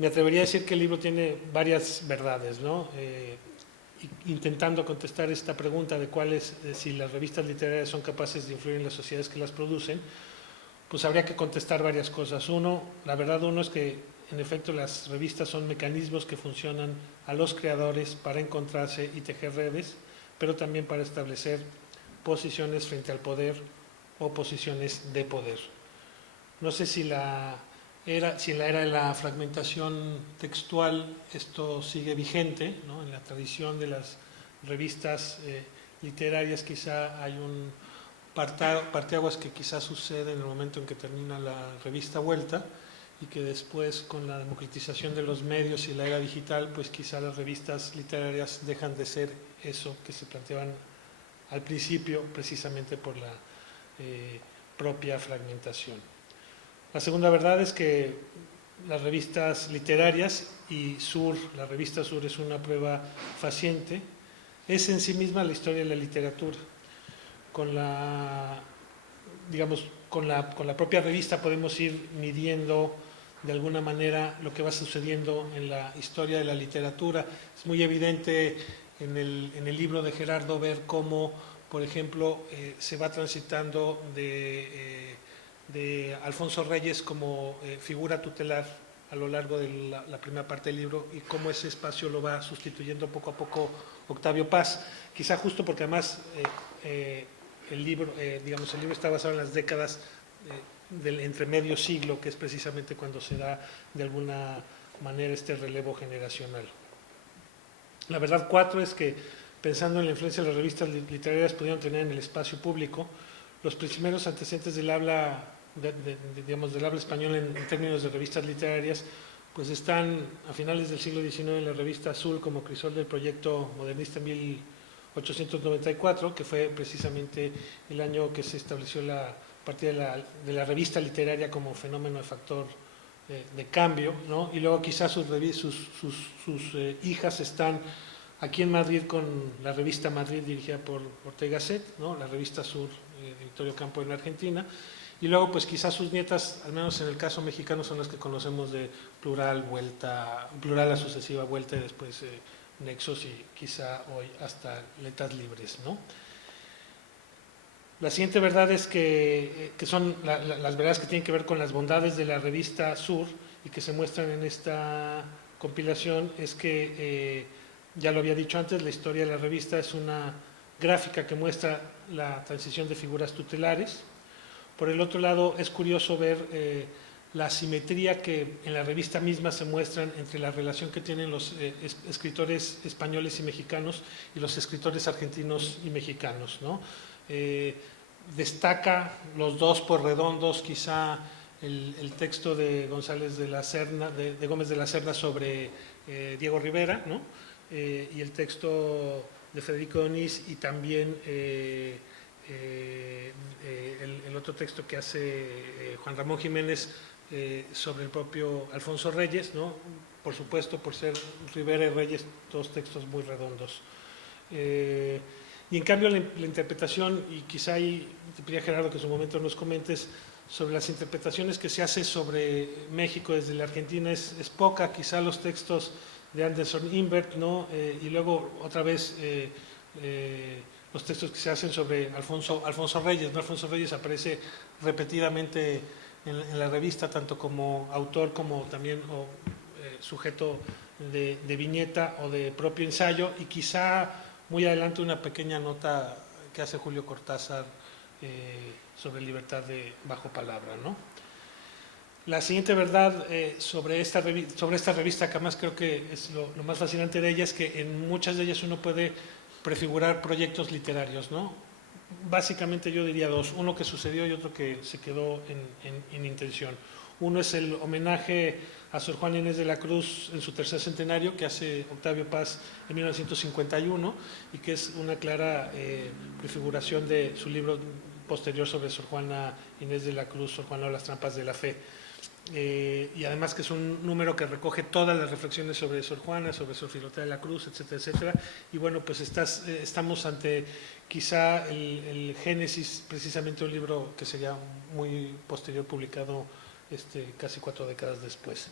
me atrevería a decir que el libro tiene varias verdades, ¿no? Intentando contestar esta pregunta de si las revistas literarias son capaces de influir en las sociedades que las producen, pues habría que contestar varias cosas. La verdad uno es que en efecto las revistas son mecanismos que funcionan a los creadores para encontrarse y tejer redes, pero también para establecer posiciones frente al poder o posiciones de poder. No sé si en la era de la fragmentación textual esto sigue vigente, ¿no? En la tradición de las revistas literarias quizá hay un parteaguas que quizás sucede en el momento en que termina la revista Vuelta y que después con la democratización de los medios y la era digital, pues quizá las revistas literarias dejan de ser eso que se planteaban al principio precisamente por la propia fragmentación. La segunda verdad es que las revistas literarias y la revista Sur es una prueba faciente, es en sí misma la historia de la literatura. Con la propia revista podemos ir midiendo de alguna manera lo que va sucediendo en la historia de la literatura. Es muy evidente en el libro de Gerardo ver cómo, por ejemplo, se va transitando de Alfonso Reyes como figura tutelar a lo largo de la primera parte del libro y cómo ese espacio lo va sustituyendo poco a poco Octavio Paz. Quizá justo porque además el libro está basado en las décadas del entre medio siglo, que es precisamente cuando se da de alguna manera este relevo generacional. La verdad 4 es que, pensando en la influencia de las revistas literarias pudieron tener en el espacio público, los primeros antecedentes del habla, del habla español en términos de revistas literarias, pues están a finales del siglo XIX en la revista Azul como crisol del proyecto modernista en 1894, que fue precisamente el año que se estableció la partida de la revista literaria como fenómeno de factor de cambio, ¿no? Y luego quizás sus hijas están aquí en Madrid con la revista Madrid dirigida por Ortega Set, ¿no? La revista Sur de Victorio Campo en la Argentina, y luego pues quizás sus nietas, al menos en el caso mexicano, son las que conocemos de Plural, Plural a sucesiva vuelta y después Nexos y quizá hoy hasta Letras Libres, ¿no? La siguiente verdad es que son las verdades que tienen que ver con las bondades de la revista Sur y que se muestran en esta compilación es que, ya lo había dicho antes, la historia de la revista es una gráfica que muestra la transición de figuras tutelares. Por el otro lado, es curioso ver la asimetría que en la revista misma se muestran entre la relación que tienen los escritores españoles y mexicanos y los escritores argentinos y mexicanos, ¿no? Destaca los dos por redondos quizá el texto de González de la Serna, de Gómez de la Serna sobre Diego Rivera, ¿no? Y el texto de Federico Onís y también el otro texto que hace Juan Ramón Jiménez sobre el propio Alfonso Reyes, ¿no? Por supuesto, por ser Rivera y Reyes, dos textos muy redondos. Y en cambio la interpretación, y quizá ahí te pediría Gerardo que en su momento nos comentes sobre las interpretaciones que se hace sobre México desde la Argentina es poca, quizá los textos de Anderson Imbert, ¿no? Y luego otra vez los textos que se hacen sobre Alfonso Reyes, ¿no? Alfonso Reyes aparece repetidamente en la revista, tanto como autor como también sujeto de viñeta o de propio ensayo, y quizá muy adelante una pequeña nota que hace Julio Cortázar sobre libertad bajo palabra, ¿no? La siguiente verdad sobre esta revista, que además creo que es lo más fascinante de ella, es que en muchas de ellas uno puede prefigurar proyectos literarios, ¿no? Básicamente yo diría dos, uno que sucedió y otro que se quedó en intención. Uno es el homenaje a Sor Juana Inés de la Cruz en su tercer centenario que hace Octavio Paz en 1951 y que es una clara prefiguración de su libro posterior sobre Sor Juana Inés de la Cruz, Sor Juana o las trampas de la fe. Y además que es un número que recoge todas las reflexiones sobre Sor Juana, sobre Sor Filotea de la Cruz, etcétera, etcétera. Y bueno, pues estamos ante quizá el génesis, precisamente un libro que sería muy posterior, publicado casi 4 décadas después.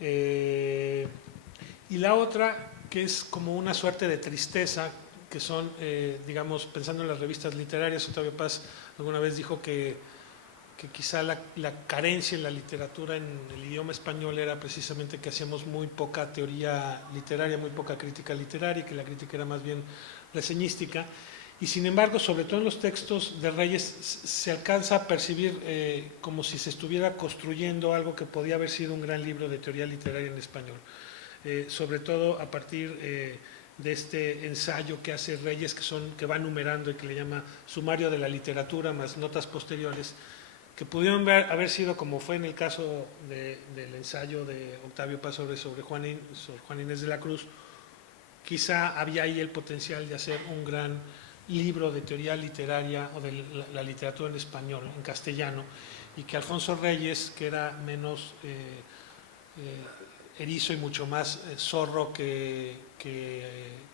Y la otra, que es como una suerte de tristeza, que son, digamos, pensando en las revistas literarias, Octavio Paz alguna vez dijo que quizá la carencia en la literatura en el idioma español era precisamente que hacíamos muy poca teoría literaria, muy poca crítica literaria, y que la crítica era más bien reseñística. Y sin embargo, sobre todo en los textos de Reyes, se alcanza a percibir como si se estuviera construyendo algo que podía haber sido un gran libro de teoría literaria en español. Sobre todo a partir de este ensayo que hace Reyes, que va numerando y que le llama Sumario de la Literatura, más notas posteriores, que pudieron haber sido, como fue en el caso del ensayo de Octavio Paz sobre Juan Inés de la Cruz, quizá había ahí el potencial de hacer un gran libro de teoría literaria o de la literatura en español, en castellano, y que Alfonso Reyes, que era menos erizo y mucho más zorro que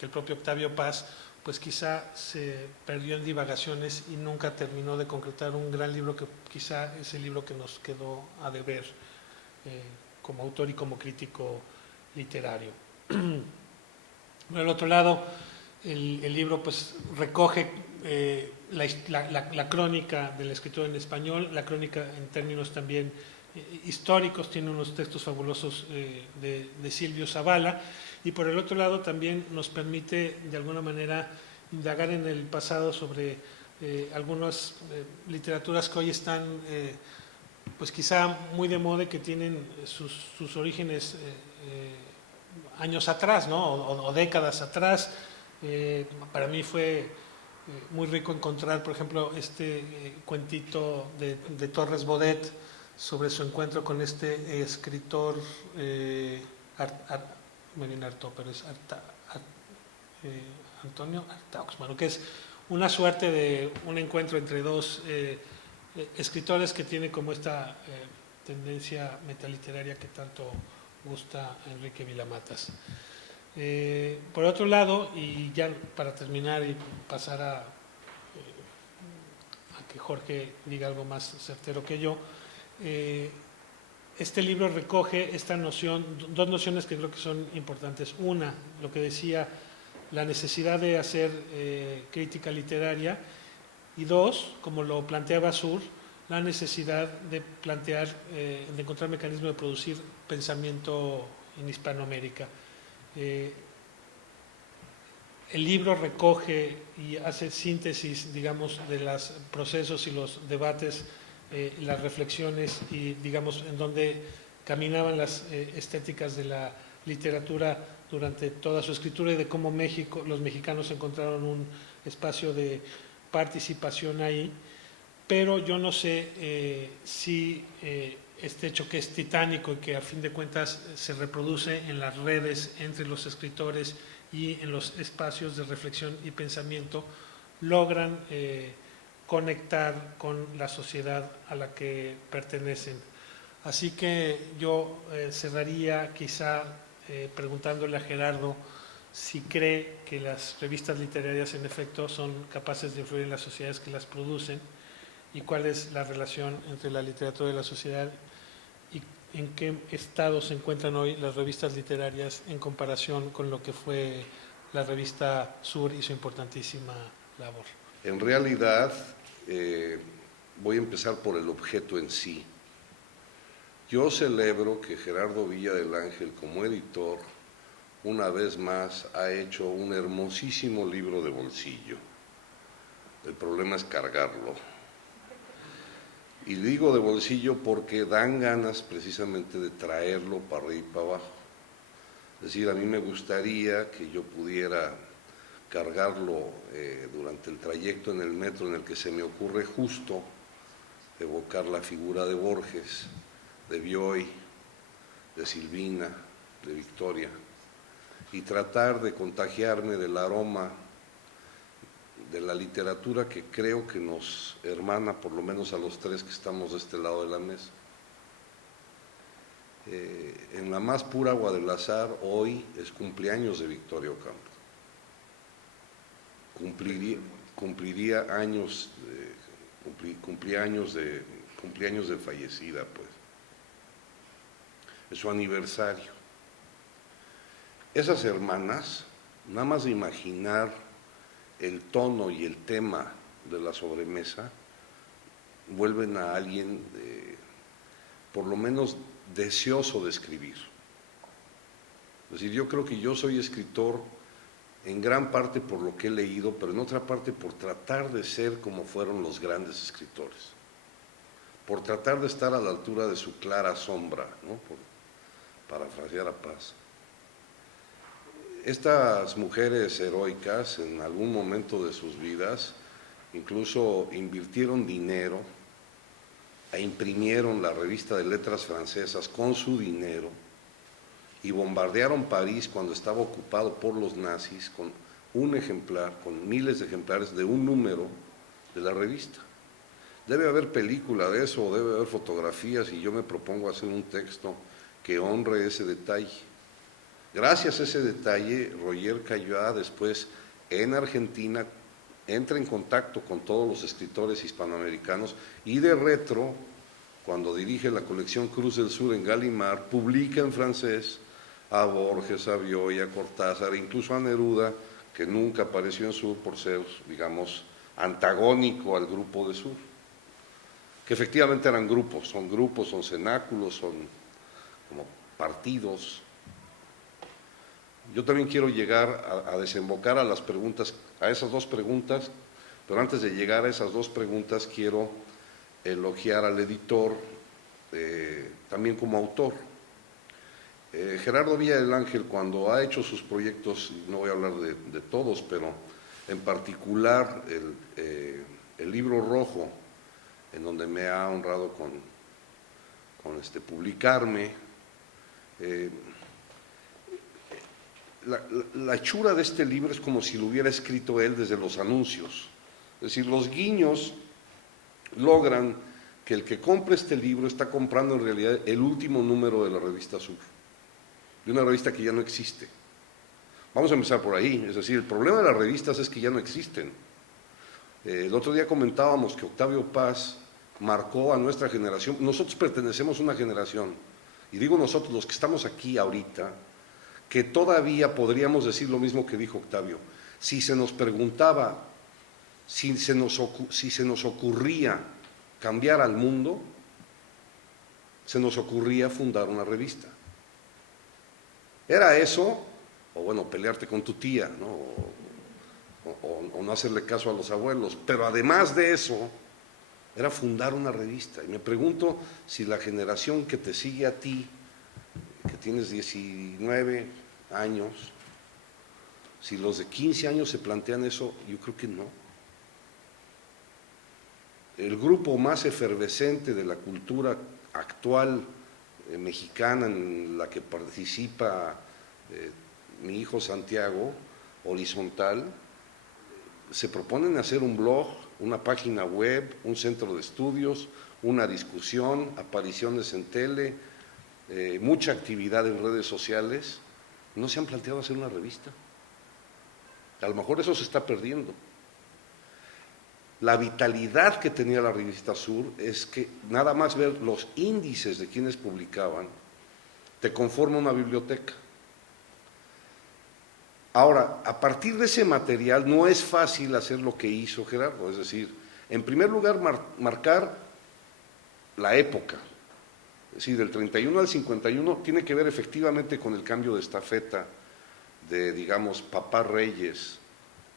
el propio Octavio Paz, pues quizá se perdió en divagaciones y nunca terminó de concretar un gran libro que quizá es el libro que nos quedó a deber como autor y como crítico literario. Por el otro lado, el libro pues recoge la crónica del escritor en español, la crónica en términos también históricos, tiene unos textos fabulosos de Silvio Zavala, y por el otro lado también nos permite de alguna manera indagar en el pasado sobre algunas literaturas que hoy están pues quizá muy de moda, que tienen sus orígenes años atrás, ¿no? o décadas atrás. Para mí fue muy rico encontrar, por ejemplo, este cuentito de Torres Bodet sobre su encuentro con este escritor, me viene harto, pero es Antonio Artaux, bueno, que es una suerte de un encuentro entre dos escritores que tiene como esta tendencia metaliteraria que tanto gusta a Enrique Vilamatas. Por otro lado, y ya para terminar y pasar a que Jorge diga algo más certero que yo, este libro recoge esta noción, dos nociones que creo que son importantes. Una, lo que decía, la necesidad de hacer crítica literaria, y dos, como lo planteaba Sur, la necesidad de plantear, de encontrar mecanismos de producir pensamiento en Hispanoamérica. El libro recoge y hace síntesis, digamos, de los procesos y los debates, las reflexiones y, digamos, en donde caminaban las estéticas de la literatura durante toda su escritura, y de cómo los mexicanos encontraron un espacio de participación ahí. Pero yo no sé si este hecho, que es titánico y que a fin de cuentas se reproduce en las redes entre los escritores y en los espacios de reflexión y pensamiento, logran conectar con la sociedad a la que pertenecen. Así que yo cerraría quizá preguntándole a Gerardo si cree que las revistas literarias en efecto son capaces de influir en las sociedades que las producen, y cuál es la relación entre la literatura y la sociedad, y en qué estado se encuentran hoy las revistas literarias en comparación con lo que fue la revista Sur y su importantísima labor. En realidad, voy a empezar por el objeto en sí. Yo celebro que Gerardo Villa del Ángel, como editor, una vez más ha hecho un hermosísimo libro de bolsillo. El problema es cargarlo. Y digo de bolsillo porque dan ganas precisamente de traerlo para arriba y para abajo. Es decir, a mí me gustaría que yo pudiera cargarlo durante el trayecto en el metro, en el que se me ocurre justo evocar la figura de Borges, de Bioy, de Silvina, de Victoria, y tratar de contagiarme del aroma de la literatura que creo que nos hermana, por lo menos a los tres que estamos de este lado de la mesa. En la más pura agua del azar, hoy es cumpleaños de Victoria Ocampo. Cumplía años, cumpleaños de fallecida, pues. en su aniversario. Esas hermanas, nada más de imaginar el tono y el tema de la sobremesa, vuelven a alguien por lo menos deseoso de escribir. Es decir, yo creo que yo soy escritor en gran parte por lo que he leído, pero en otra parte por tratar de ser como fueron los grandes escritores, por tratar de estar a la altura de su clara sombra, ¿no? Por parafrasear a Paz. Estas mujeres heroicas en algún momento de sus vidas incluso invirtieron dinero e imprimieron la revista de letras francesas con su dinero y bombardearon París cuando estaba ocupado por los nazis con un ejemplar, con miles de ejemplares de un número de la revista. Debe haber película de eso, o debe haber fotografías, y yo me propongo hacer un texto que honre ese detalle. Gracias a ese detalle, Roger Caillois después en Argentina entra en contacto con todos los escritores hispanoamericanos y de retro, cuando dirige la colección Cruz del Sur en Gallimard, publica en francés a Borges, a Bioy, a Cortázar, incluso a Neruda, que nunca apareció en Sur por ser, digamos, antagónico al grupo de Sur, que efectivamente eran grupos, son cenáculos, son como partidos. Yo también quiero llegar a desembocar a las preguntas, a esas dos preguntas, pero antes de llegar a esas dos preguntas quiero elogiar al editor, también como autor. Gerardo Villa del Ángel, cuando ha hecho sus proyectos, no voy a hablar de todos, pero en particular el libro rojo, en donde me ha honrado con publicarme, la hechura de este libro es como si lo hubiera escrito él desde los anuncios. Es decir, los guiños logran que el que compre este libro está comprando en realidad el último número de la revista Sur, de una revista que ya no existe. Vamos a empezar por ahí, es decir, el problema de las revistas es que ya no existen. El otro día comentábamos que Octavio Paz marcó a nuestra generación. Nosotros pertenecemos a una generación, y digo nosotros, los que estamos aquí ahorita, que todavía podríamos decir lo mismo que dijo Octavio. Si se nos preguntaba, si se nos ocurría cambiar al mundo, se nos ocurría fundar una revista. Era eso, o bueno, pelearte con tu tía, ¿no? O no hacerle caso a los abuelos, pero además de eso, era fundar una revista. Y me pregunto si la generación que te sigue a ti, que tienes 19 años, si los de 15 años se plantean eso, yo creo que no. El grupo más efervescente de la cultura actual mexicana, en la que participa mi hijo Santiago, Horizontal, se proponen hacer un blog, una página web, un centro de estudios, una discusión, apariciones en tele, mucha actividad en redes sociales. No se han planteado hacer una revista. A lo mejor eso se está perdiendo. La vitalidad que tenía la revista Sur es que nada más ver los índices de quienes publicaban te conforma una biblioteca. Ahora, a partir de ese material no es fácil hacer lo que hizo Gerardo, es decir, en primer lugar marcar la época, es decir, del 31 al 51 tiene que ver efectivamente con el cambio de estafeta de, digamos, Papá Reyes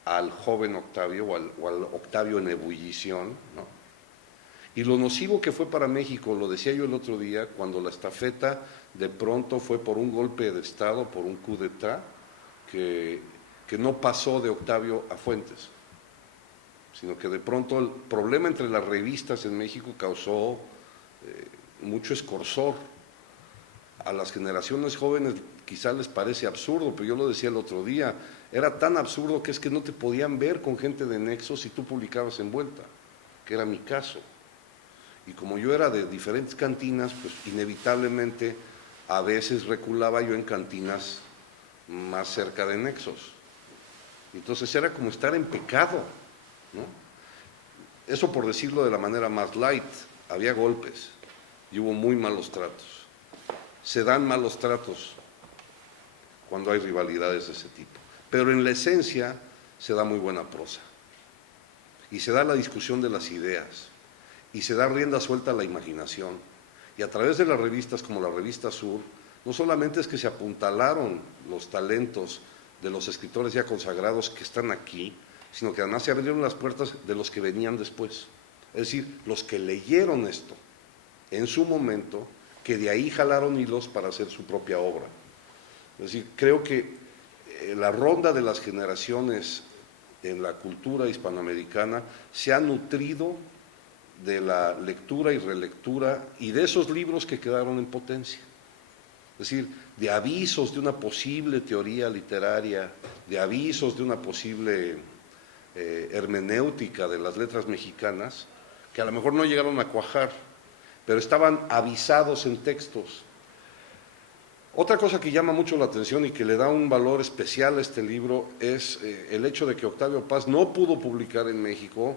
al joven Octavio o al Octavio en ebullición, ¿no? Y lo nocivo que fue para México, lo decía yo el otro día, cuando la estafeta de pronto fue por un golpe de Estado, por un coup d'état, que no pasó de Octavio a Fuentes, sino que de pronto el problema entre las revistas en México causó mucho escorzor. A las generaciones jóvenes quizás les parece absurdo, pero yo lo decía el otro día, era tan absurdo que es que no te podían ver con gente de Nexo si tú publicabas en Vuelta, que era mi caso. Y como yo era de diferentes cantinas, pues inevitablemente a veces reculaba yo en cantinas más cerca de Nexos. Entonces era como estar en pecado, ¿no? Eso por decirlo de la manera más light. Había golpes y hubo muy malos tratos. se dan malos tratos cuando hay rivalidades de ese tipo. Pero en la esencia se da muy buena prosa. Y se da la discusión de las ideas. Y se da rienda suelta a la imaginación. Y a través de las revistas como la Revista Sur, no solamente es que se apuntalaron los talentos de los escritores ya consagrados que están aquí, sino que además se abrieron las puertas de los que venían después. Es decir, los que leyeron esto en su momento, que de ahí jalaron hilos para hacer su propia obra. Es decir, creo que la ronda de las generaciones en la cultura hispanoamericana se ha nutrido de la lectura y relectura y de esos libros que quedaron en potencia. Es decir, de avisos de una posible teoría literaria, de avisos de una posible hermenéutica de las letras mexicanas, que a lo mejor no llegaron a cuajar, pero estaban avisados en textos. Otra cosa que llama mucho la atención y que le da un valor especial a este libro es el hecho de que Octavio Paz no pudo publicar en México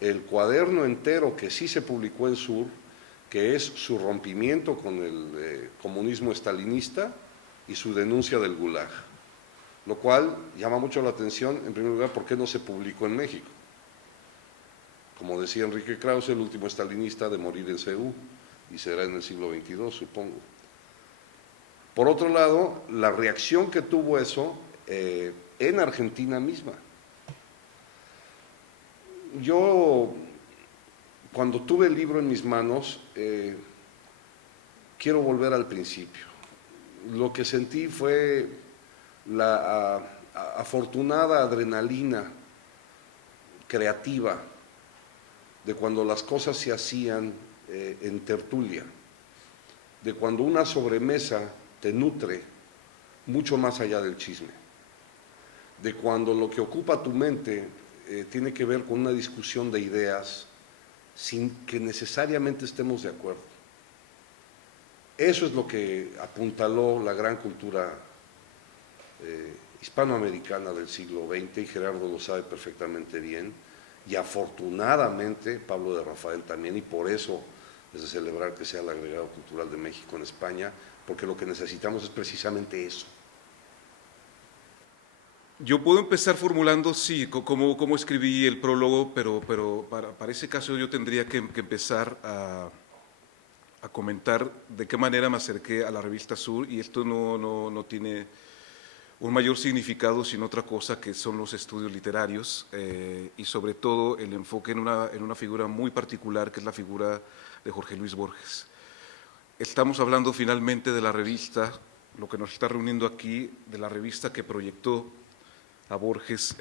el cuaderno entero que sí se publicó en Sur, que es su rompimiento con el comunismo estalinista y su denuncia del Gulag, lo cual llama mucho la atención, en primer lugar, ¿por qué no se publicó en México? Como decía Enrique Krause, el último estalinista de morir en Ceú, y será en el siglo XXII, supongo. Por otro lado, la reacción que tuvo eso en Argentina misma. Yo, cuando tuve el libro en mis manos, quiero volver al principio. Lo que sentí fue la afortunada adrenalina creativa de cuando las cosas se hacían en tertulia, de cuando una sobremesa te nutre mucho más allá del chisme, de cuando lo que ocupa tu mente tiene que ver con una discusión de ideas sin que necesariamente estemos de acuerdo. Eso es lo que apuntaló la gran cultura hispanoamericana del siglo XX, y Gerardo lo sabe perfectamente bien, y afortunadamente Pablo de Rafael también, y por eso es de celebrar que sea el agregado cultural de México en España, porque lo que necesitamos es precisamente eso. Yo puedo empezar formulando, sí, cómo escribí el prólogo, pero para ese caso yo tendría que empezar a comentar de qué manera me acerqué a la Revista Sur, y esto no tiene un mayor significado sino otra cosa, que son los estudios literarios y sobre todo el enfoque en una figura muy particular, que es la figura de Jorge Luis Borges. Estamos hablando finalmente de la revista, lo que nos está reuniendo aquí, de la revista que proyectó a Borges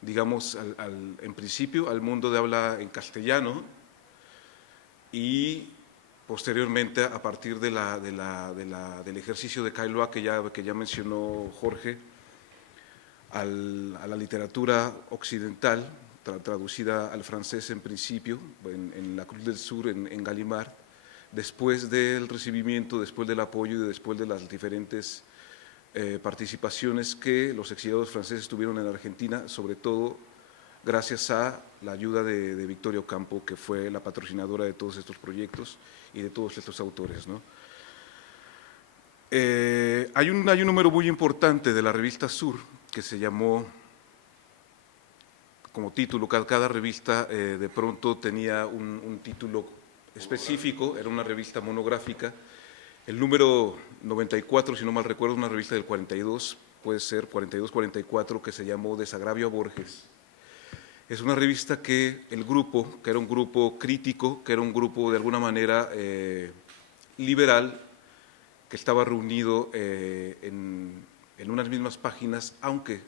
digamos, en principio al mundo de habla en castellano, y posteriormente, a partir del ejercicio de Kailoa que ya mencionó Jorge, a la literatura occidental, traducida al francés en principio, en la Cruz del Sur, en Gallimard, después del recibimiento, después del apoyo y después de las diferentes participaciones que los exiliados franceses tuvieron en Argentina, sobre todo gracias a la ayuda de Victoria Ocampo, que fue la patrocinadora de todos estos proyectos y de todos estos autores, ¿no? Hay un número muy importante de la Revista Sur que se llamó, como título, cada revista de pronto tenía un título específico, era una revista monográfica. El número 94, si no mal recuerdo, una revista del 42, puede ser 42-44, que se llamó Desagravio a Borges. Es una revista que el grupo, que era un grupo crítico, que era un grupo de alguna manera liberal, que estaba reunido en unas mismas páginas, aunque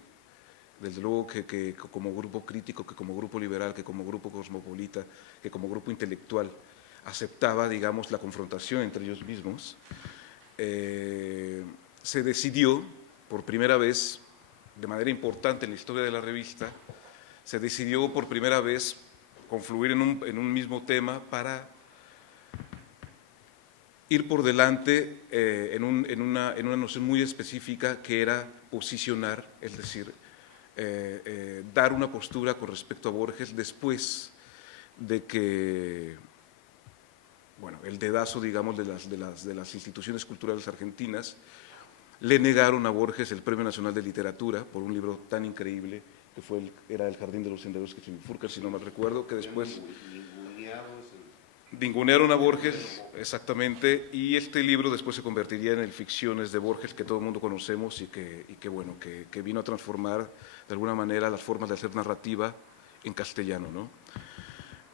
desde luego que como grupo crítico, que como grupo liberal, que como grupo cosmopolita, que como grupo intelectual, aceptaba, digamos, la confrontación entre ellos mismos, se decidió por primera vez, de manera importante en la historia de la revista, se decidió por primera vez confluir en un mismo tema para ir por delante en una noción muy específica, que era posicionar, es decir, dar una postura con respecto a Borges después de que bueno, el dedazo, digamos, de las instituciones culturales argentinas, le negaron a Borges el Premio Nacional de Literatura por un libro tan increíble que era El Jardín de los Senderos que se bifurcan, si no mal recuerdo, que después ningunearon a Borges, exactamente, y este libro después se convertiría en el Ficciones de Borges, que todo el mundo conocemos y que bueno, que vino a transformar de alguna manera las formas de hacer narrativa en castellano, ¿no?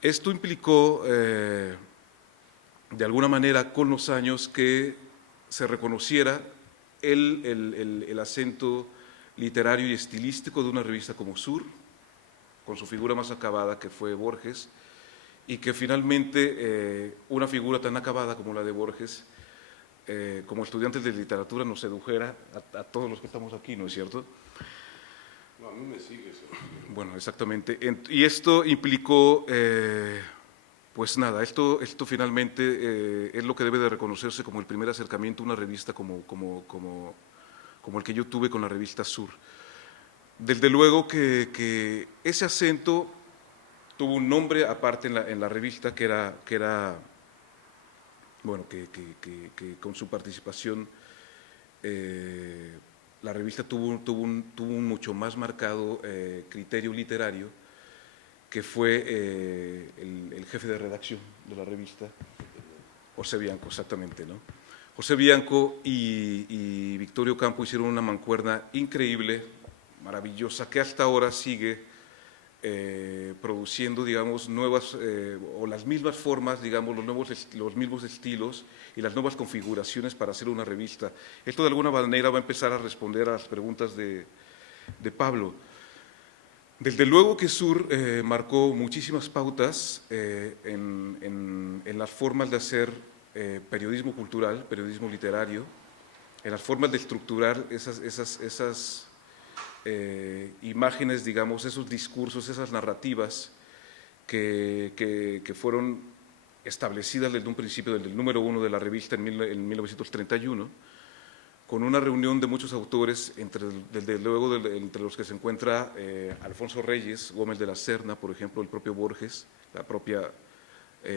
Esto implicó, de alguna manera, con los años, que se reconociera el acento literario y estilístico de una revista como Sur, con su figura más acabada que fue Borges, y que finalmente una figura tan acabada como la de Borges, como estudiantes de literatura, nos sedujera a todos los que estamos aquí, ¿no es cierto? No, a mí me sigue eso. Bueno, exactamente. Y esto implicó, pues nada, esto finalmente es lo que debe de reconocerse como el primer acercamiento a una revista como el que yo tuve con la revista Sur. Desde luego que ese acento tuvo un nombre aparte en la revista que era bueno, que con su participación la revista tuvo un mucho más marcado criterio literario, que fue el jefe de redacción de la revista, José Bianco, exactamente, ¿no? José Bianco y Victorio Campo hicieron una mancuerna increíble, maravillosa, que hasta ahora sigue produciendo, digamos, nuevas o las mismas formas, digamos, los mismos estilos y las nuevas configuraciones para hacer una revista. Esto de alguna manera va a empezar a responder a las preguntas de Pablo. Desde luego que Sur marcó muchísimas pautas en las formas de hacer periodismo cultural, periodismo literario, en las formas de estructurar esas imágenes, digamos, esos discursos, esas narrativas que fueron establecidas desde un principio, desde el número 1 de la revista en 1931, con una reunión de muchos autores, desde luego entre los que se encuentra Alfonso Reyes, Gómez de la Serna, por ejemplo, el propio Borges, la propia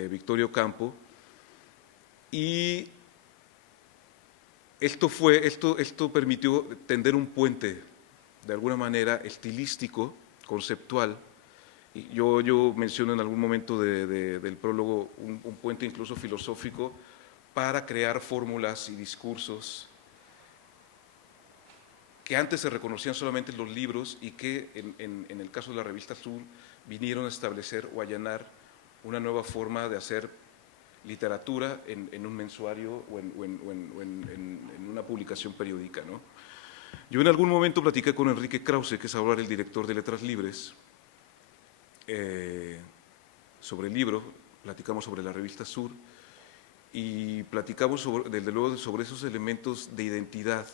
Victorio Campo, y esto permitió tender un puente, de alguna manera, estilístico, conceptual. Y yo menciono en algún momento del prólogo un puente incluso filosófico para crear fórmulas y discursos que antes se reconocían solamente en los libros y que en el caso de la revista Sur vinieron a establecer o allanar una nueva forma de hacer literatura en un mensuario o en una publicación periódica, ¿no? Yo en algún momento platiqué con Enrique Krause, que es ahora el director de Letras Libres, sobre el libro, platicamos sobre la revista Sur y platicamos desde luego sobre esos elementos de identidad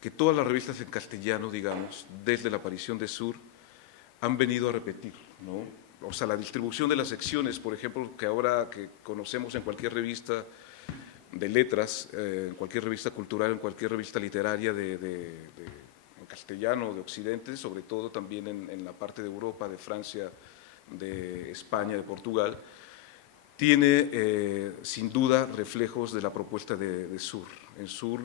que todas las revistas en castellano, digamos, desde la aparición de Sur, han venido a repetir, ¿no? O sea, la distribución de las secciones, por ejemplo, que ahora que conocemos en cualquier revista de letras, en cualquier revista cultural, en cualquier revista literaria en castellano, de Occidente, sobre todo también en la parte de Europa, de Francia, de España, de Portugal, tiene sin duda reflejos de la propuesta de Sur. En Sur,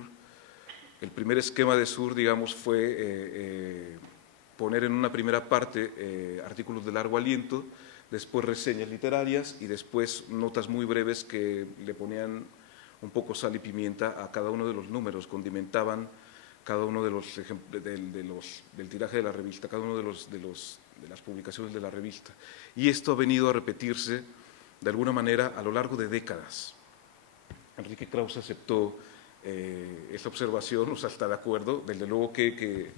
el primer esquema de Sur, digamos, fue poner en una primera parte artículos de largo aliento, después reseñas literarias y después notas muy breves que le ponían un poco sal y pimienta a cada uno de los números, condimentaban cada uno de los del tiraje de la revista, cada uno de las publicaciones de la revista. Y esto ha venido a repetirse de alguna manera a lo largo de décadas. Enrique Krause aceptó esta observación, o sea, está de acuerdo, desde luego que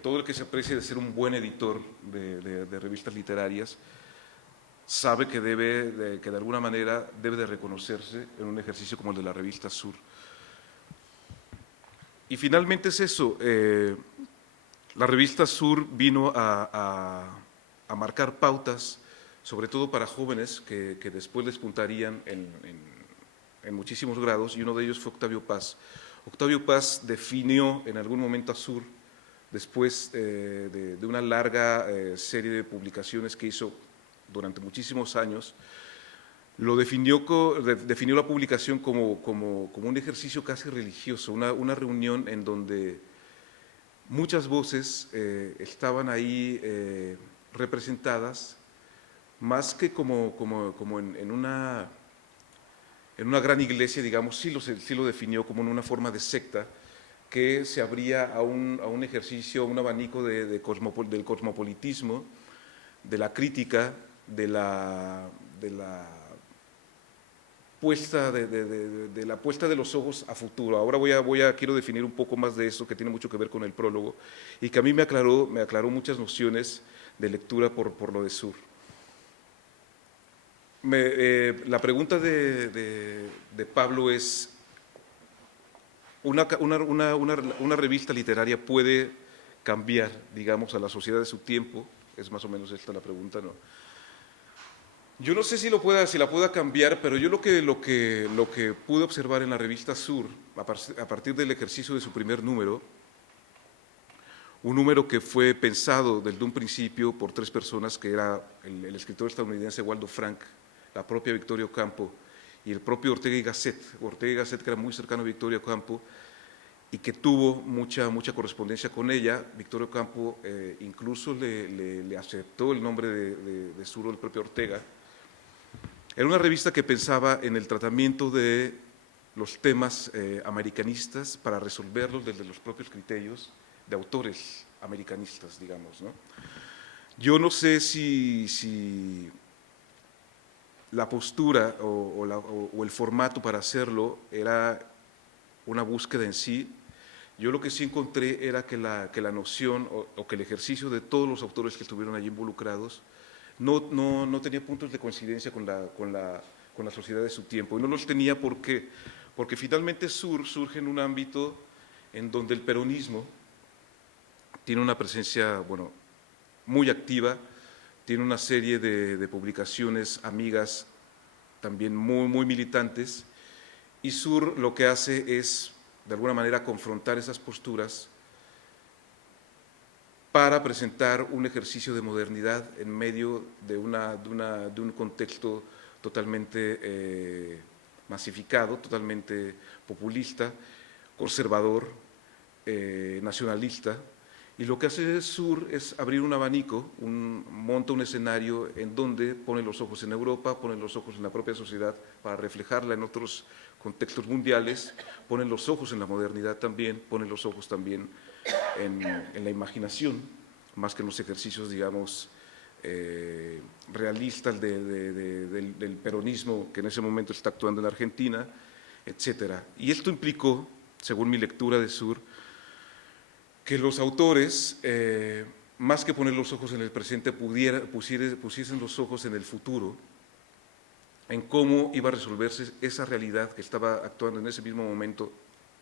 todo el que se aprecie de ser un buen editor de revistas literarias sabe que que de alguna manera debe de reconocerse en un ejercicio como el de la revista Sur. Y finalmente es eso, la revista Sur vino a marcar pautas, sobre todo para jóvenes que después despuntarían en muchísimos grados, y uno de ellos fue Octavio Paz. Octavio Paz definió en algún momento a Sur, después de una larga serie de publicaciones que hizo durante muchísimos años, definió la publicación como un ejercicio casi religioso, una reunión en donde muchas voces estaban ahí representadas, más que como en una gran iglesia, digamos, sí lo definió como en una forma de secta, que se abría a un ejercicio, a un abanico del cosmopolitismo, de la crítica, de la puesta de los ojos a futuro. Ahora quiero definir un poco más de eso, que tiene mucho que ver con el prólogo, y que a mí me aclaró muchas nociones de lectura por lo de Sur. La pregunta de Pablo es, ¿una revista literaria puede cambiar, digamos, a la sociedad de su tiempo? Es más o menos esta la pregunta, ¿no? Yo no sé si la pueda cambiar, pero yo lo que pude observar en la revista Sur, a partir del ejercicio de su primer número, un número que fue pensado desde un principio por tres personas, que era el escritor estadounidense Waldo Frank, la propia Victoria Ocampo y el propio Ortega y Gasset, que era muy cercano a Victoria Ocampo y que tuvo mucha correspondencia con ella. Victoria Ocampo incluso le aceptó el nombre de Sur el propio Ortega. Era una revista que pensaba en el tratamiento de los temas americanistas para resolverlos desde los propios criterios de autores americanistas, digamos, ¿no? Yo no sé si la postura o el formato para hacerlo era una búsqueda en sí. Yo lo que sí encontré era que la noción o que el ejercicio de todos los autores que estuvieron allí involucrados no tenía puntos de coincidencia con la sociedad de su tiempo. Y no los tenía porque finalmente surge en un ámbito en donde el peronismo tiene una presencia, bueno, muy activa, tiene una serie de publicaciones amigas también muy militantes, y Sur lo que hace es, de alguna manera, confrontar esas posturas para presentar un ejercicio de modernidad en medio de un contexto totalmente masificado, totalmente populista, conservador, nacionalista. Y lo que hace Sur es abrir un abanico, monta un escenario en donde pone los ojos en Europa, pone los ojos en la propia sociedad para reflejarla en otros contextos mundiales, pone los ojos en la modernidad también, pone los ojos también en la imaginación, más que en los ejercicios, digamos, realistas del peronismo que en ese momento está actuando en Argentina, etc. Y esto implicó, según mi lectura de Sur, que los autores, más que poner los ojos en el presente, pusiesen los ojos en el futuro, en cómo iba a resolverse esa realidad que estaba actuando en ese mismo momento,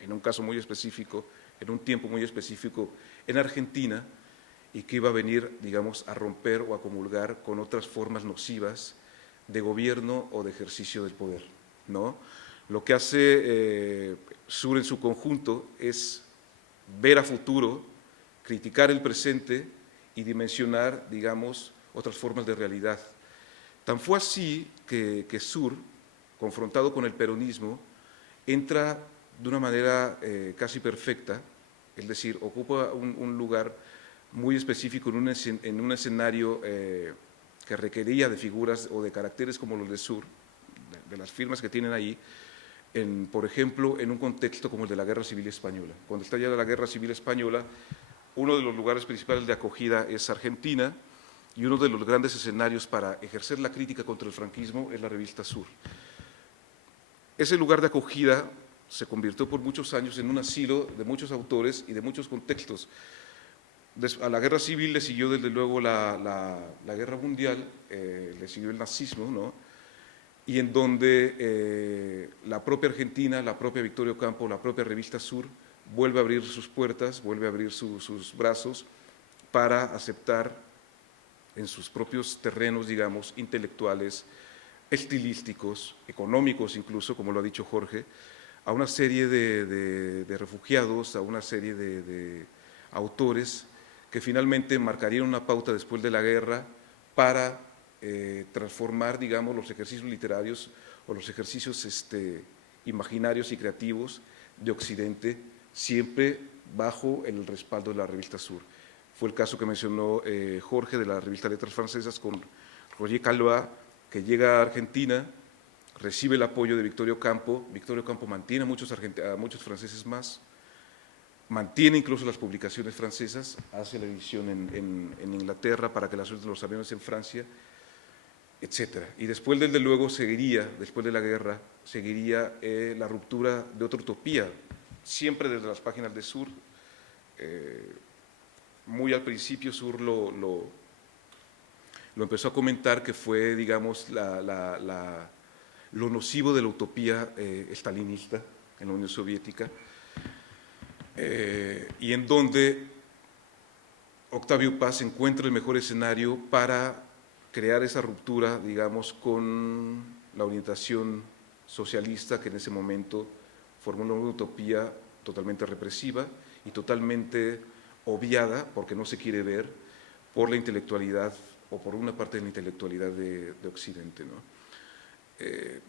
en un caso muy específico, en un tiempo muy específico, en Argentina, y que iba a venir, digamos, a romper o a comulgar con otras formas nocivas de gobierno o de ejercicio del poder, ¿no? Lo que hace Sur en su conjunto es ver a futuro, criticar el presente y dimensionar, digamos, otras formas de realidad. Tan fue así que Sur, confrontado con el peronismo, entra de una manera casi perfecta, es decir, ocupa un lugar muy específico en un escenario que requería de figuras o de caracteres como los de Sur, de las firmas que tienen ahí, por ejemplo, en un contexto como el de la Guerra Civil Española. Cuando estalla la Guerra Civil Española, uno de los lugares principales de acogida es Argentina, y uno de los grandes escenarios para ejercer la crítica contra el franquismo es la revista Sur. Ese lugar de acogida se convirtió por muchos años en un asilo de muchos autores y de muchos contextos. A la Guerra Civil le siguió desde luego la Guerra Mundial, le siguió el nazismo, ¿no? Y en donde la propia Argentina, la propia Victoria Ocampo, la propia revista Sur vuelve a abrir sus puertas, vuelve a abrir sus brazos para aceptar en sus propios terrenos, digamos, intelectuales, estilísticos, económicos incluso, como lo ha dicho Jorge, a una serie de refugiados, a una serie de autores que finalmente marcarían una pauta después de la guerra para transformar, digamos, los ejercicios literarios o los ejercicios imaginarios y creativos de Occidente, siempre bajo el respaldo de la revista Sur. Fue el caso que mencionó Jorge de la revista Letras Francesas con Roger Caillois, que llega a Argentina, recibe el apoyo de Victorio Campo mantiene a muchos franceses más, mantiene incluso las publicaciones francesas, hace la edición en Inglaterra para que la suelten los aviones en Francia, etc. Y después, desde luego, después de la guerra, seguiría la ruptura de otra utopía, siempre desde las páginas de Sur. Muy al principio Sur lo empezó a comentar, que fue, digamos, lo nocivo de la utopía estalinista en la Unión Soviética, y en donde Octavio Paz encuentra el mejor escenario para crear esa ruptura, digamos, con la orientación socialista, que en ese momento formó una utopía totalmente represiva y totalmente obviada, porque no se quiere ver, por la intelectualidad o por una parte de la intelectualidad de Occidente, ¿no?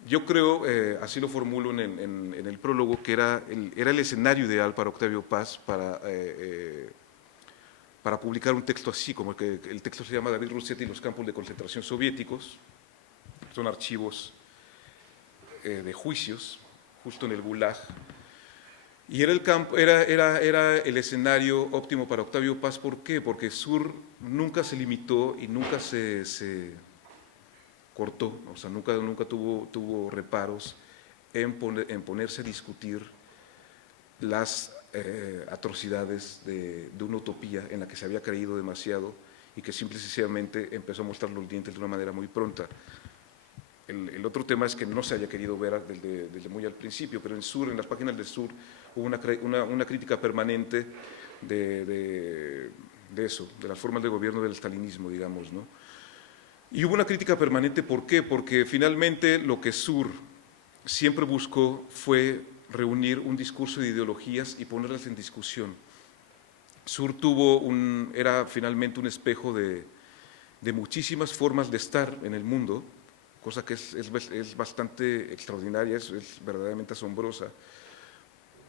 Yo creo, así lo formulo en el prólogo, que era el escenario ideal para Octavio Paz para publicar un texto así, como el texto se llama David Rossetti y los campos de concentración soviéticos. Son archivos de juicios, justo en el Gulag. Y era el escenario óptimo para Octavio Paz. ¿Por qué? Porque Sur nunca se limitó y nunca se cortó, o sea, nunca tuvo reparos en ponerse a discutir las atrocidades de una utopía en la que se había creído demasiado y que simple y sencillamente empezó a mostrar los dientes de una manera muy pronta. El otro tema es que no se haya querido ver desde muy al principio, pero en las páginas del Sur hubo una crítica permanente de eso, de las formas de gobierno del estalinismo, digamos, ¿no? Y hubo una crítica permanente, ¿por qué? Porque finalmente lo que Sur siempre buscó fue reunir un discurso de ideologías y ponerlas en discusión. Sur era finalmente un espejo de muchísimas formas de estar en el mundo, cosa que es bastante extraordinaria, es verdaderamente asombrosa,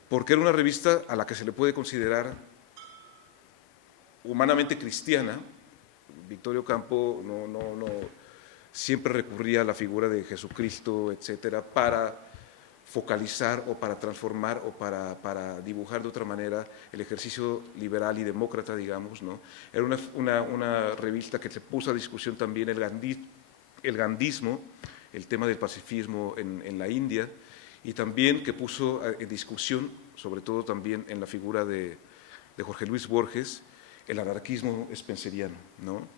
porque era una revista a la que se le puede considerar humanamente cristiana. Victorio Campo siempre recurría a la figura de Jesucristo, etcétera, para focalizar o para transformar o para dibujar de otra manera el ejercicio liberal y demócrata, digamos, ¿no? Era una revista que se puso a discusión también el gandhismo, el tema del pacifismo en la India, y también que puso en discusión, sobre todo también en la figura de Jorge Luis Borges, el anarquismo spenceriano, ¿no?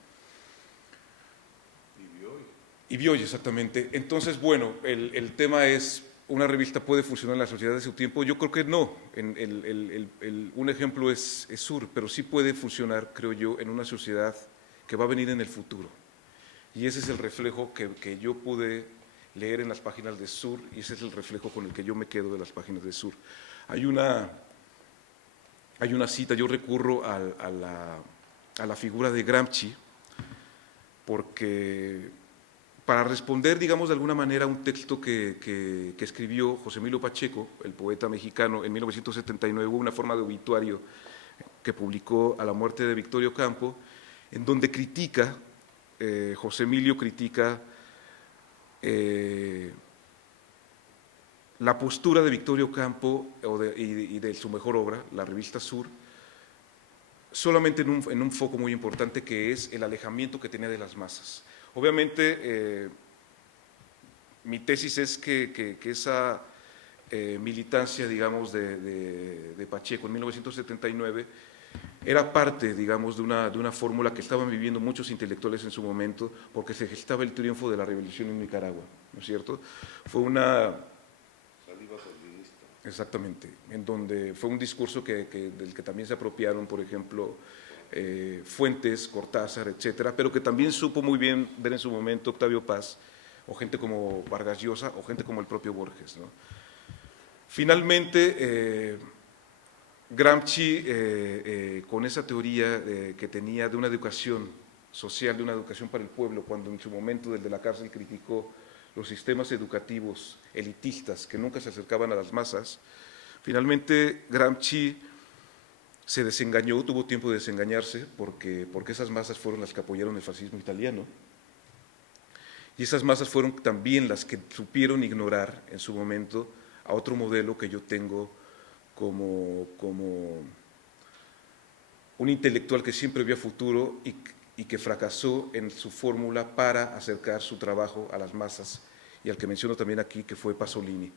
Y Bioy, exactamente. Entonces, bueno, el tema es, ¿una revista puede funcionar en la sociedad de su tiempo? Yo creo que no. Un ejemplo es Sur, pero sí puede funcionar, creo yo, en una sociedad que va a venir en el futuro. Y ese es el reflejo que yo pude leer en las páginas de Sur, y ese es el reflejo con el que yo me quedo de las páginas de Sur. Hay una cita, yo recurro a la figura de Gramsci, porque para responder, digamos, de alguna manera a un texto que escribió José Emilio Pacheco, el poeta mexicano, en 1979, hubo una forma de obituario que publicó a la muerte de Victorio Campo, en donde José Emilio critica la postura de Victorio Campo y de su mejor obra, la revista Sur, solamente en un foco muy importante, que es el alejamiento que tenía de las masas. Obviamente, mi tesis es que esa militancia, digamos, de Pacheco en 1979 era parte, digamos, de una fórmula que estaban viviendo muchos intelectuales en su momento, porque se gestaba el triunfo de la revolución en Nicaragua, ¿no es cierto? Fue una... Exactamente, en donde fue un discurso del que también se apropiaron, por ejemplo, Fuentes, Cortázar, etcétera, pero que también supo muy bien ver en su momento Octavio Paz, o gente como Vargas Llosa, o gente como el propio Borges, ¿no? Finalmente, Gramsci, con esa teoría que tenía de una educación social de una educación para el pueblo, cuando en su momento desde la cárcel criticó los sistemas educativos elitistas que nunca se acercaban a las masas, finalmente Gramsci se desengañó, tuvo tiempo de desengañarse, porque esas masas fueron las que apoyaron el fascismo italiano, y esas masas fueron también las que supieron ignorar en su momento a otro modelo que yo tengo como un intelectual que siempre vio futuro y que fracasó en su fórmula para acercar su trabajo a las masas, y al que menciono también aquí, que fue Pasolini.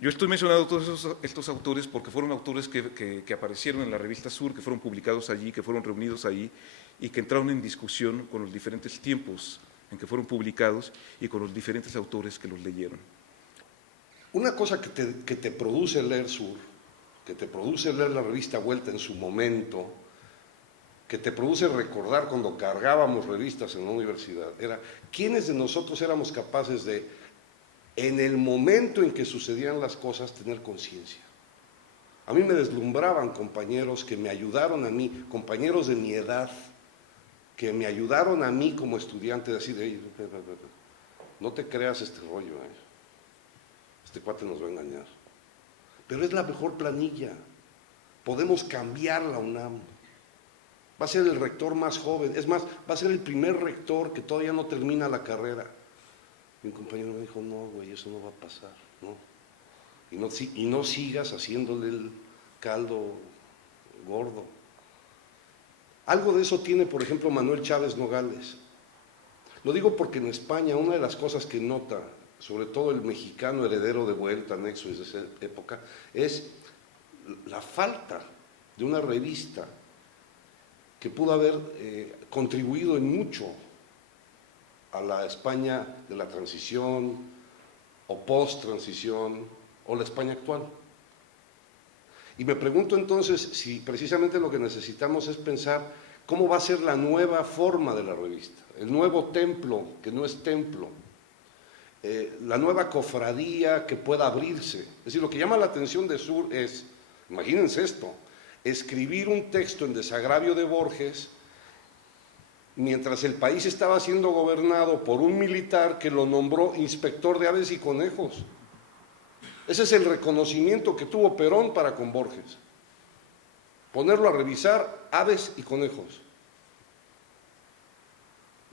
Yo estoy mencionando todos estos autores porque fueron autores que aparecieron en la revista Sur, que fueron publicados allí, que fueron reunidos allí y que entraron en discusión con los diferentes tiempos en que fueron publicados y con los diferentes autores que los leyeron. Una cosa que te produce leer Sur, que te produce leer la revista Vuelta en su momento, que te produce recordar cuando cargábamos revistas en la universidad, era quiénes de nosotros éramos capaces de, en el momento en que sucedían las cosas, tener conciencia. A mí me deslumbraban compañeros que me ayudaron a mí, compañeros de mi edad, que me ayudaron a mí como estudiante, a decir, hey, no te creas este rollo, este cuate nos va a engañar. Pero es la mejor planilla, podemos cambiar la UNAM. Va a ser el rector más joven, es más, va a ser el primer rector que todavía no termina la carrera. Y un compañero me dijo, no, güey, eso no va a pasar, ¿no? Y no sigas haciéndole el caldo gordo. Algo de eso tiene, por ejemplo, Manuel Chávez Nogales. Lo digo porque en España una de las cosas que nota, sobre todo el mexicano heredero de Vuelta, Nexo desde esa época, es la falta de una revista que pudo haber contribuido en mucho a la España de la transición o post-transición o la España actual. Y me pregunto entonces si precisamente lo que necesitamos es pensar cómo va a ser la nueva forma de la revista, el nuevo templo que no es templo, la nueva cofradía que pueda abrirse. Es decir, lo que llama la atención de Sur es, imagínense esto, escribir un texto en desagravio de Borges mientras el país estaba siendo gobernado por un militar que lo nombró inspector de aves y conejos. Ese es el reconocimiento que tuvo Perón para con Borges. Ponerlo a revisar aves y conejos.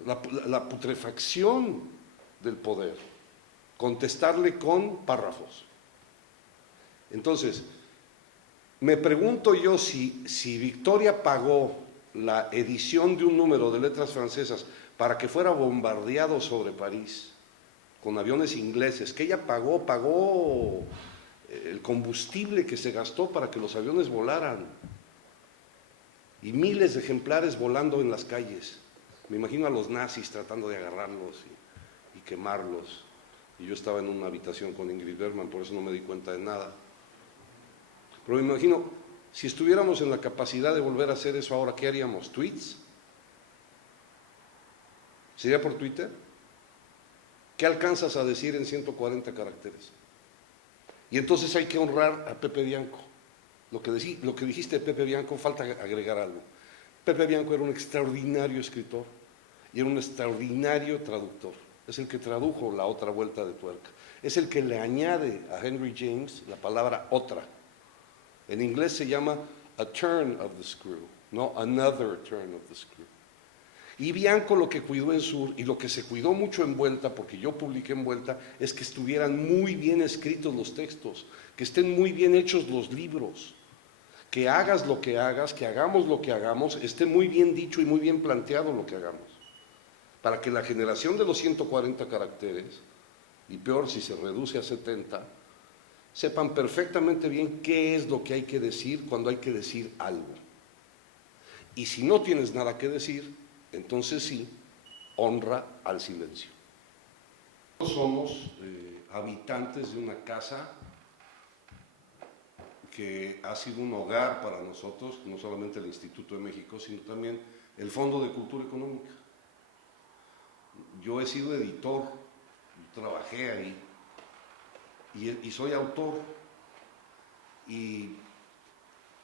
La putrefacción del poder. Contestarle con párrafos. Entonces, me pregunto yo si Victoria pagó la edición de un número de letras francesas para que fuera bombardeado sobre París con aviones ingleses, que ella pagó el combustible que se gastó para que los aviones volaran y miles de ejemplares volando en las calles. Me imagino a los nazis tratando de agarrarlos y quemarlos, y yo estaba en una habitación con Ingrid Bergman, por eso no me di cuenta de nada. Pero me imagino, si estuviéramos en la capacidad de volver a hacer eso ahora, ¿qué haríamos? ¿Tweets? ¿Sería por Twitter? ¿Qué alcanzas a decir en 140 caracteres? Y entonces hay que honrar a Pepe Bianco. Lo que dijiste de Pepe Bianco, falta agregar algo. Pepe Bianco era un extraordinario escritor y era un extraordinario traductor. Es el que tradujo La otra vuelta de tuerca. Es el que le añade a Henry James la palabra otra. En inglés se llama a turn of the screw, no another turn of the screw. Y Bianco lo que cuidó en Sur, y lo que se cuidó mucho en Vuelta, porque yo publiqué en Vuelta, es que estuvieran muy bien escritos los textos, que estén muy bien hechos los libros, que hagas lo que hagas, que hagamos lo que hagamos, esté muy bien dicho y muy bien planteado lo que hagamos, para que la generación de los 140 caracteres, y peor si se reduce a 70, sepan perfectamente bien qué es lo que hay que decir cuando hay que decir algo. Y si no tienes nada que decir, entonces sí, honra al silencio. Somos habitantes de una casa que ha sido un hogar para nosotros, no solamente el Instituto de México, sino también el Fondo de Cultura Económica. Yo he sido editor, trabajé ahí, y soy autor. Y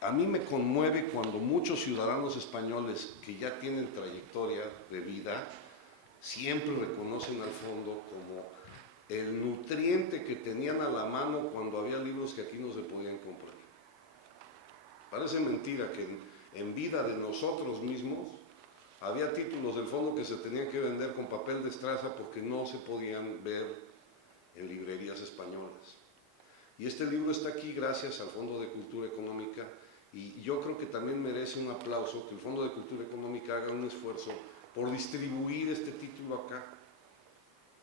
a mí me conmueve cuando muchos ciudadanos españoles que ya tienen trayectoria de vida siempre reconocen al fondo como el nutriente que tenían a la mano cuando había libros que aquí no se podían comprar. Parece mentira que en vida de nosotros mismos había títulos del fondo que se tenían que vender con papel de estraza porque no se podían ver en librerías españolas. Y este libro está aquí gracias al Fondo de Cultura Económica, y yo creo que también merece un aplauso que el Fondo de Cultura Económica haga un esfuerzo por distribuir este título acá.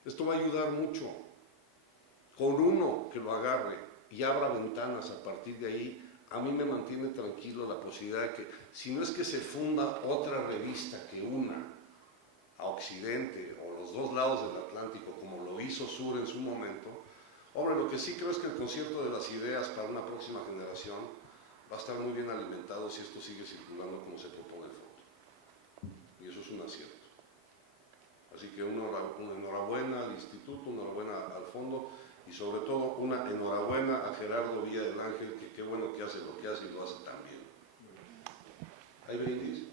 Esto va a ayudar mucho. Con uno que lo agarre y abra ventanas a partir de ahí, a mí me mantiene tranquilo la posibilidad de que, si no es que se funda otra revista que una a Occidente o los dos lados del Atlántico, como lo hizo Sur en su momento, hombre, lo que sí creo es que el concierto de las ideas para una próxima generación va a estar muy bien alimentado si esto sigue circulando como se propone el fondo. Y eso es un acierto. Así que una enhorabuena al instituto, una enhorabuena al fondo y sobre todo una enhorabuena a Gerardo Villa del Ángel, que qué bueno que hace lo que hace y lo hace tan bien. ¿Hay brindis?